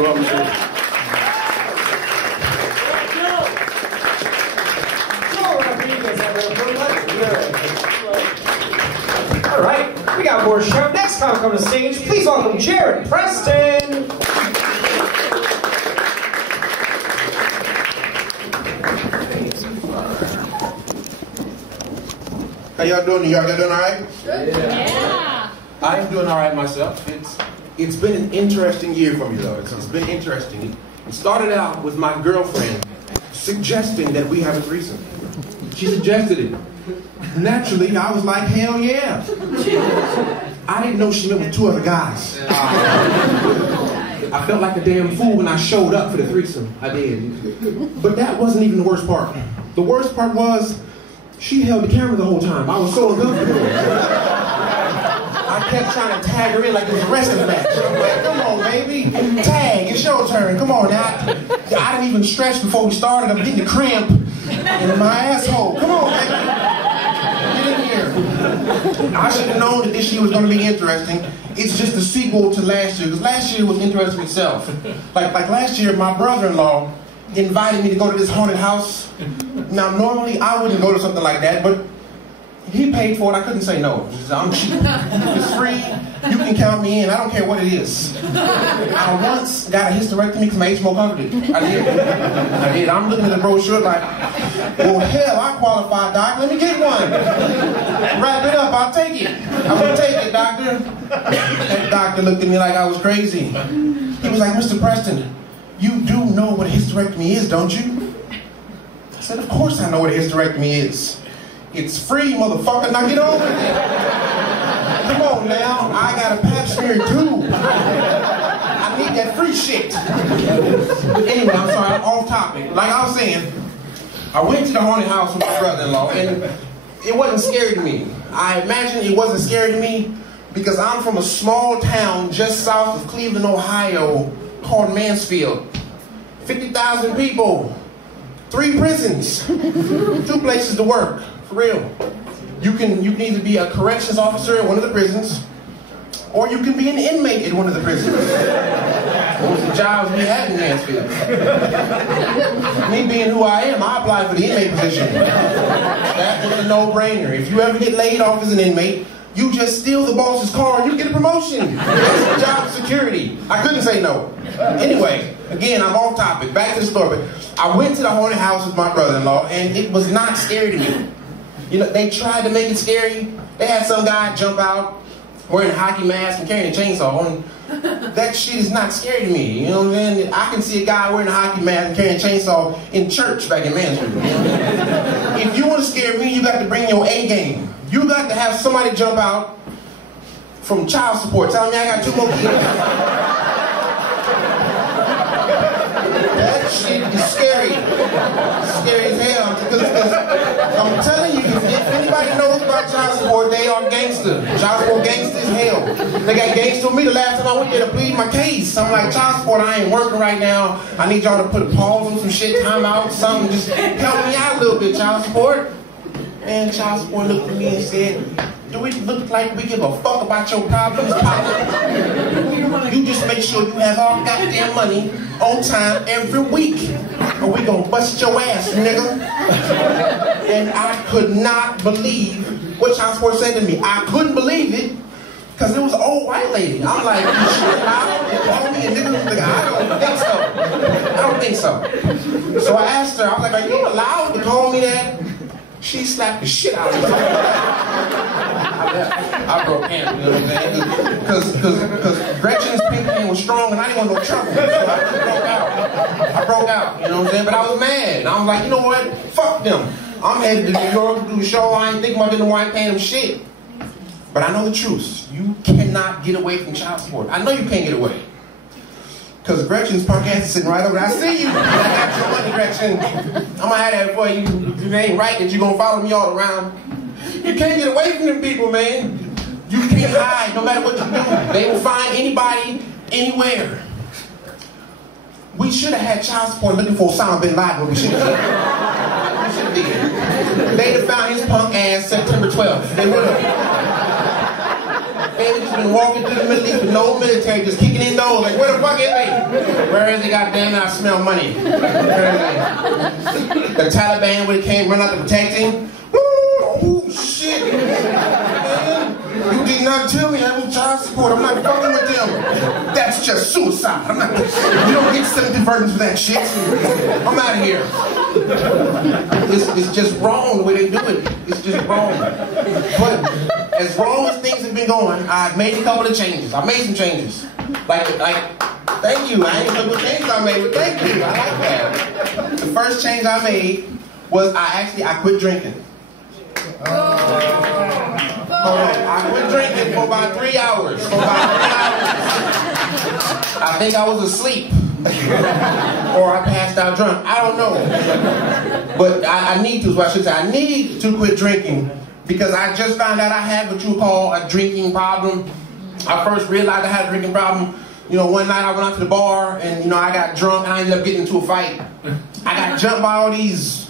All right, we got more show. Next time come to stage, please welcome Jared Preston. How y'all doing? Y'all doing all right? Yeah. I'm doing all right myself. It's been an interesting year for me, though. It's been interesting. It started out with my girlfriend suggesting that we have a threesome. She suggested it. Naturally, I was like, hell yeah. I didn't know she met with 2 other guys. I felt like a damn fool when I showed up for the threesome. I did. But that wasn't even the worst part. The worst part was she held the camera the whole time. I was so uncomfortable. I kept trying to tag her in like it was a wrestling match. I'm like, come on, baby. Tag, it's your turn. Come on now. I didn't even stretch before we started. I'm getting the cramp in my asshole. Come on, baby. Get in here. I should have known that this year was going to be interesting. It's just a sequel to last year, because last year was interesting itself. Like last year, my brother-in-law invited me to go to this haunted house. Now, normally I wouldn't go to something like that, but he paid for it. I couldn't say no. I'm cheap. If it's free, you can count me in. I don't care what it is. I once got a hysterectomy because my age more comforted. I did. I'm looking at the brochure like, well, hell, I qualified, doc. Let me get one. Wrap it up. I'll take it. I'm going to take it, doctor. That doctor looked at me like I was crazy. He was like, Mr. Preston, you do know what a hysterectomy is, don't you? I said, of course I know what a hysterectomy is. It's free, motherfucker. Now get over it. Come on now. I got a pap smear too. I need that free shit. But anyway, I'm sorry, I'm off topic. Like I was saying, I went to the haunted house with my brother-in-law, and it wasn't scary to me. I imagine it wasn't scary to me because I'm from a small town just south of Cleveland, Ohio, called Mansfield. 50,000 people, 3 prisons, 2 places to work. For real. You can either be a corrections officer at one of the prisons, or you can be an inmate at one of the prisons. Those are the jobs we have in Mansfield. Me being who I am, I applied for the inmate position. That was a no-brainer. If you ever get laid off as an inmate, you just steal the boss's car and you get a promotion. That's the job security. I couldn't say no. Anyway, again, I'm off topic. Back to the story. But I went to the haunted house with my brother-in-law, and it was not scary to me. You know, they tried to make it scary. They had some guy jump out wearing a hockey mask and carrying a chainsaw. And that shit is not scary to me. You know what I'm saying? I can see a guy wearing a hockey mask and carrying a chainsaw in church back in Mansfield. You know? If you want to scare me, you got to bring your A game. You got to have somebody jump out from child support telling me I got 2 more kids. That shit is scary. Scary as hell. Because I'm telling you, if anybody knows about child support, they are gangster. Child support gangster as hell. They got gangster with me the last time I went there to plead my case. I'm like, child support, I ain't working right now. I need y'all to put a pause on some shit, time out, something. Just help me out a little bit, child support. And child support looked at me and said, do it look like we give a fuck about your problems, Papa? You just make sure you have all goddamn money on time every week, or we gonna bust your ass, nigga. And I could not believe what child support said to me. I couldn't believe it, because it was an old white lady. I'm like, you sure allowed to call me a nigga? I don't think so. So I asked her, I was like, are you allowed to call me that? She slapped the shit out of me. I broke camp, you know what I'm saying? Because Gretchen's pink pen was strong and I didn't want no trouble. So I broke out, you know what I'm saying? But I was mad. And I was like, you know what? Fuck them. I'm headed to New York to do the show. I ain't thinking about getting the wife paying them shit. But I know the truth. You cannot get away from child support. I know you can't get away. Because Gretchen's punk ass is sitting right over there. I see you. I got your money, Gretchen. I'm going to have that for you. It ain't right that you're going to follow me all around. You can't get away from them people, man. You can't hide no matter what you do. They will find anybody, anywhere. We should have had child support looking for Osama bin Laden. We should have. We should have did. They'd have found his punk ass September 12th. They would have. They would just been walking through the Middle East with no military, just kicking in doors, like, where the fuck is he? Where is he? Goddamn it, I smell money. The Taliban, when it came, run out to protect him. Oh, shit. Man, you did not tell me I was child support. I'm not fucking with them. That's just suicide. I'm not, you don't get 70 verdicts for that shit. I'm out of here. It's just wrong the way they do it. It's just wrong. But as wrong as things have been going, I've made a couple of changes. I've made some changes. Like, thank you. I ain't know what changes I made, but thank you. I like that. The first change I made was I quit drinking. I quit drinking for about 3 hours. I think I was asleep. Or I passed out drunk. I don't know. But I need to, so I should say, I need to quit drinking because I just found out I had what you call a drinking problem. I first realized I had a drinking problem. You know, one night I went out to the bar and, you know, I got drunk and I ended up getting into a fight. I got jumped by all these.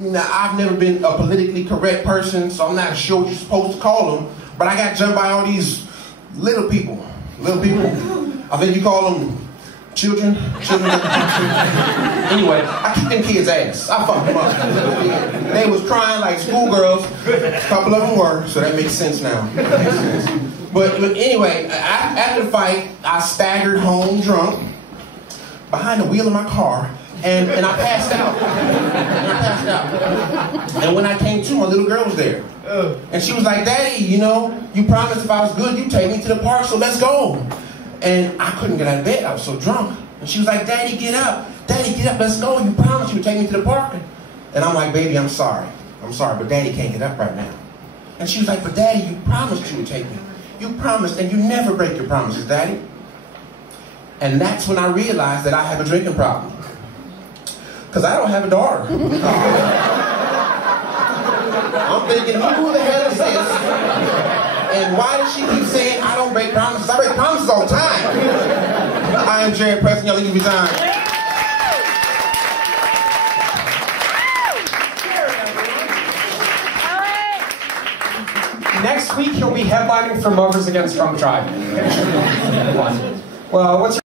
Now, I've never been a politically correct person, so I'm not sure what you're supposed to call them, but I got jumped by all these little people. Little people. I think you call them children. Anyway, I kicked them kids' ass. I fucked them up. They was crying like schoolgirls. A couple of them were, so that makes sense now. But anyway, after the fight, I staggered home drunk behind the wheel of my car. And I passed out. And when I came to, my little girl was there. And she was like, Daddy, you know, you promised if I was good, you'd take me to the park, so let's go. And I couldn't get out of bed. I was so drunk. And she was like, Daddy, get up. Daddy, get up. Let's go. You promised you would take me to the park. And I'm like, baby, I'm sorry. I'm sorry, but Daddy can't get up right now. And she was like, but Daddy, you promised you would take me. You promised, and you never break your promises, Daddy. And that's when I realized that I have a drinking problem. Because I don't have a daughter. I'm thinking, who the hell is this? And why does she keep saying I don't break promises? I break promises all the time. I am Jared Preston. Y'all give me time. Next week he'll be headlining for Mothers Against Drunk Driving. Well, what's your